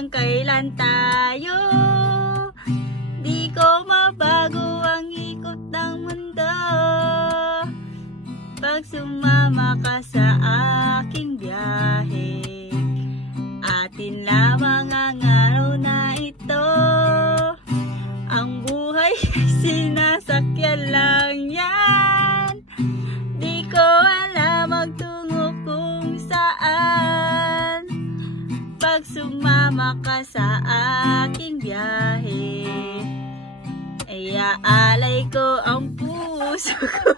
hanggang kailan tayo. Di ko mabago ang ikot ng mundo pag sumama ka sa aking biyahe. Atin lamang ang araw na ito, ang buhay ay sinasakyan lang yan. Di ko alam magtungo kung saan pag sumama ka sa aking biyahe. Ay aalay ko ang puso ko